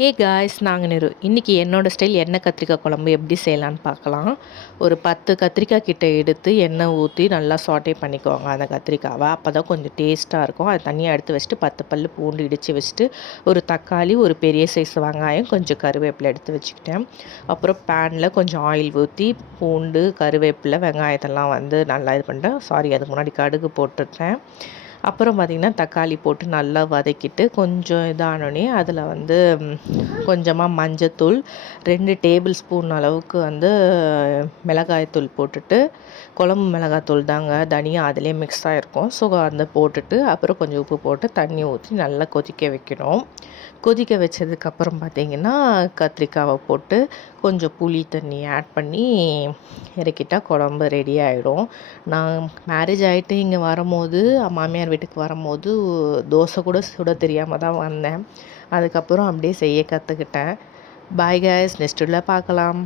Hey guys, நாங்கள் நிறு இன்றைக்கி என்னோடய ஸ்டைல் எண்ணெய் கத்திரிக்காய் குழம்பு எப்படி செய்யலான்னு பார்க்கலாம். ஒரு 10 கத்திரிக்காய் கிட்ட எடுத்து எண்ணெய் ஊற்றி நல்லா சாட்டே பண்ணிக்குவாங்க அந்த கத்திரிக்காவை. அப்போ தான் கொஞ்சம் டேஸ்ட்டாக இருக்கும். அதை தனியாக எடுத்து வச்சுட்டு 10 பல் பூண்டு இடித்து வச்சுட்டு, ஒரு தக்காளி, ஒரு பெரிய சைஸ் வெங்காயம், கொஞ்சம் கருவேப்பிலை எடுத்து வச்சுக்கிட்டேன். அப்புறம் பேனில் கொஞ்சம் ஆயில் ஊற்றி பூண்டு, கருவேப்பிலை, வெங்காயத்தெல்லாம் நல்லா இது பண்ணிட்டேன். அதுக்கு முன்னாடி கடுகு போட்டுட்டேன். அப்புறம் பார்த்திங்கன்னா தக்காளி போட்டு நல்லா வதக்கிட்டு கொஞ்சம் இதானோடனே அதில் கொஞ்சமாக மஞ்சத்தூள், 2 டேபிள் ஸ்பூன் அளவுக்கு மிளகாய்த்தூள் போட்டுட்டு, குழம்பு மிளகாய்த்தூள் தாங்க, தனியா அதிலே மிக்ஸ் ஆகிருக்கும். ஸோ போட்டுட்டு அப்புறம் கொஞ்சம் உப்பு போட்டு தண்ணி ஊற்றி நல்லா கொதிக்க வைக்கணும். கொதிக்க வச்சதுக்கப்புறம் பார்த்திங்கன்னா கத்திரிக்காவை போட்டு கொஞ்சம் புளி தண்ணி ஆட் பண்ணி இறக்கிட்டால் குழம்பு ரெடி ஆகிடும். நான் மேரேஜ் ஆகிட்டு இங்கே வரும்போது, மாமியார் வீட்டுக்கு வரும்போது தோசை கூட சுட தெரியாமல் தான் வந்தேன். அதுக்கப்புறம் அப்படியே செய்ய கற்றுக்கிட்டேன். பாய் காய்ஸ், நெக்ஸ்ட் வீடியோவில் பார்க்கலாம்.